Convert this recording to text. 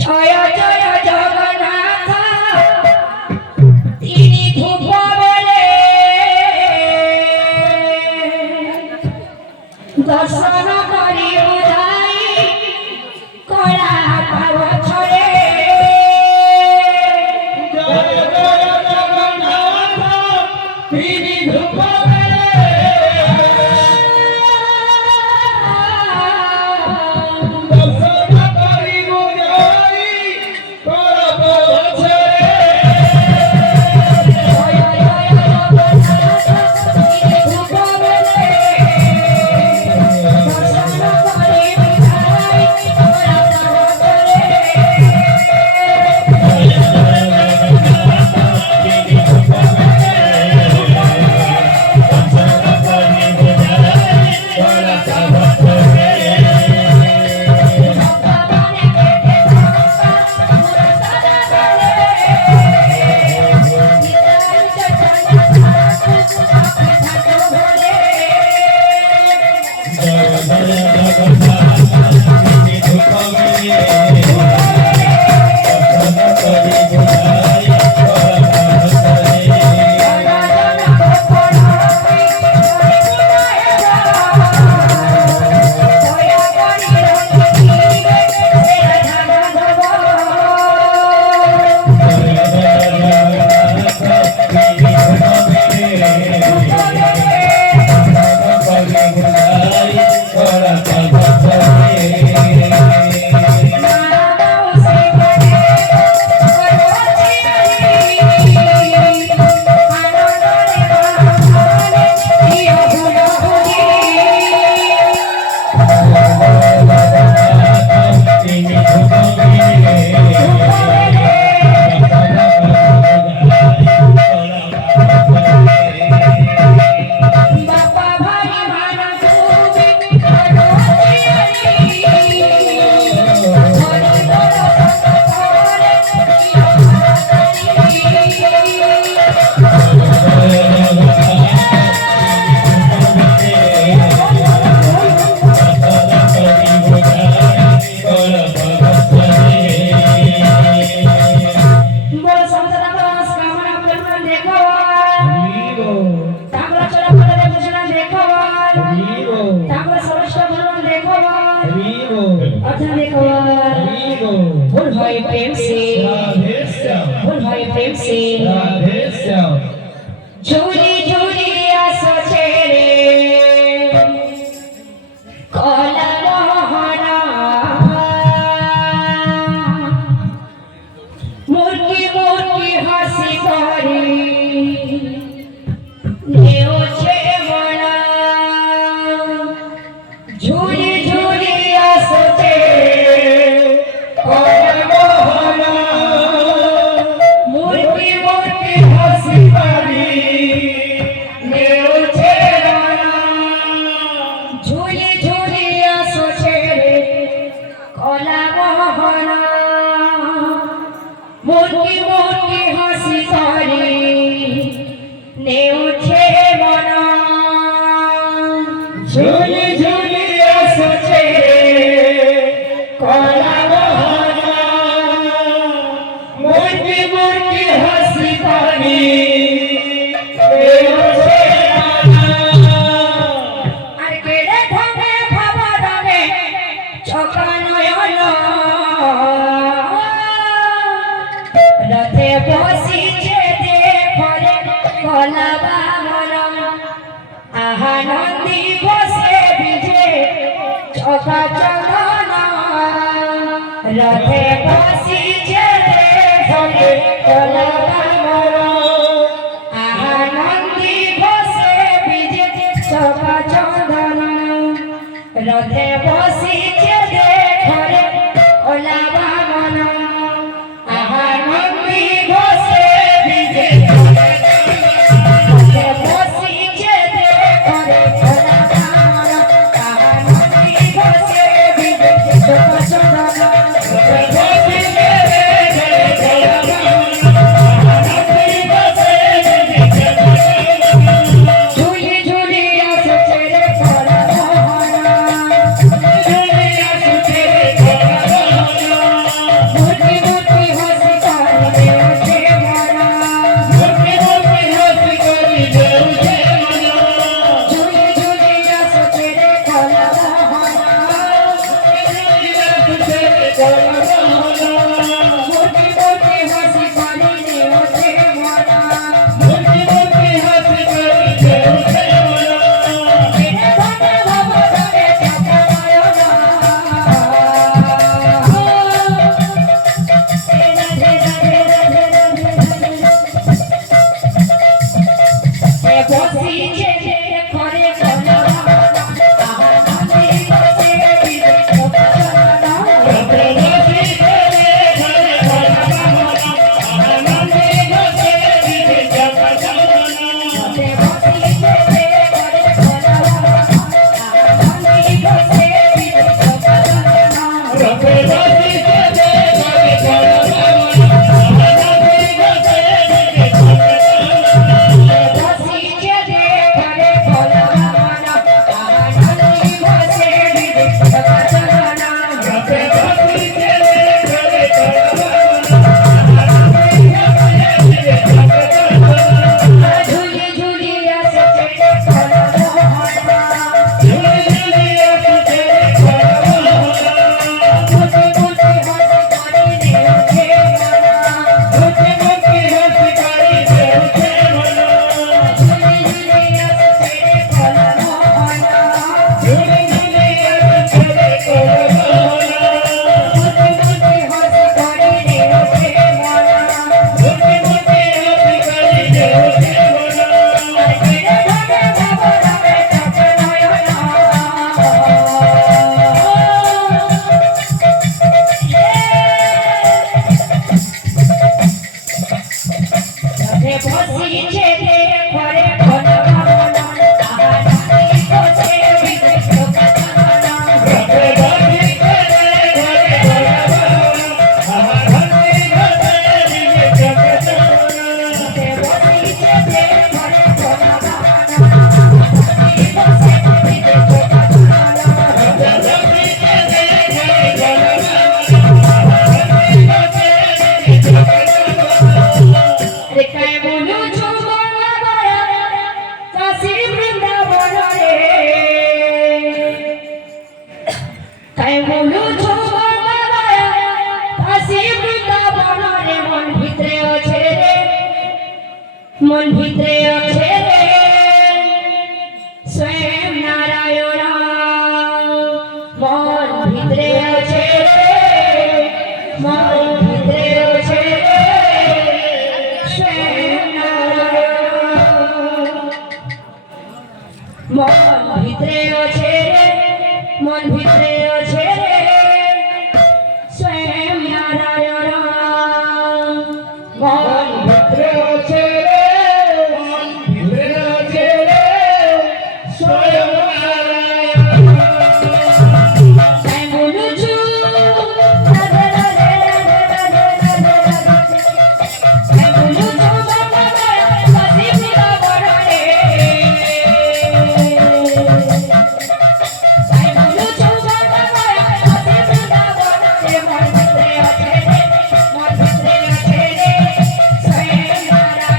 জয় জয় জগন্নাথ তিনি ধূপ বেলে দর্শন করি উদাই কলা পাব ছড়ে জয় জয় জগন্নাথ তিনি ধূপ झूली झूली आसो छेड़े कला मोहना मुर्गी मुर्गी हसी करी नेओ छे मना झूली झूली आसो छेड़े कला मोहना मुर्गी मुर्गी हसी करी मुर्गी मुर्गी हसी करी বসিছে দেখরে কলাবা মন আহা নন্দী বসে বিজে চকা চন্দন রথে বসিছে দেখরে কলাবা মন আহা নন্দী বসে বিজে চকা চন্দন রথে বসিছে দেখরে কলাবা মন আহা নন্দী বসে বিজে রথে বসিছে দেখরে কলাবা মন আহা নন্দী বসে বিজে চকা চন্দন ঝুলি ঝুলি আসছে রে কলাবাহানা মুটি মুটি হাসি কাঁদে ওঠে মনা ঝুলি ঝুলি আসছে রে কলাবাহানা মুটি মুটি হাসি কাঁদে ওঠে মনা রে ধনে ভব ধনে চাকা নয়না বসিছে ঘরে কলাবাহানা আহা নন্দী বসে বিজে চকা চন্দন রথে বসিছে ঘরে কলাবাহানা আহা নন্দী বসে বিজে চকা চন্দন বসিছে ঘরে কলাবাহানা আহা নন্দী বসে বিজে চকা চন্দন ঝুলি ঝুলি আসছে রে কলাবাহানা মুটি মুটি হাসি কাঁদে ওঠে মনা ঝুলি ঝুলি আসছে রে কলাবাহানা মুটি মুটি হাসি কাঁদে ওঠে মনা রে ধনে ভব ধনে চাকা নয়না রথে বসিছে ঘরে কলাবাহানা আহা নন্দী বসে বিজে চকা চন্দন রথে বসিছে ঘরে কলাবাহানা নন্দী বসে বিজে চকা চন্দন রে কেমন যৌবন বরা কাশী বৃন্দাবন রে কেমন যৌবন বরা কাশী বৃন্দাবন রে মন ভিতরে আছে রে মন ভিতরে আছে রে স্বয়ং নারায়ণ মন ভিতরে আছে রে মন ভিতরে আছে রে স্বয়ং নারায়ণ মন ভিতরে আছে রে মন ভিতরে আছে রে স্বয়ং নারায়ণ মন ভিতরে আছে রে তাই বলুছু রাধে রাধে রাধে রাধে রাধে রাধে তাই বলুছু বাবা কাশী বৃন্দাবন রে তাই বলুছু বাবা কাশী বৃন্দাবন রে মন ভিতরে আছে রে স্বয়ং নারায়ণ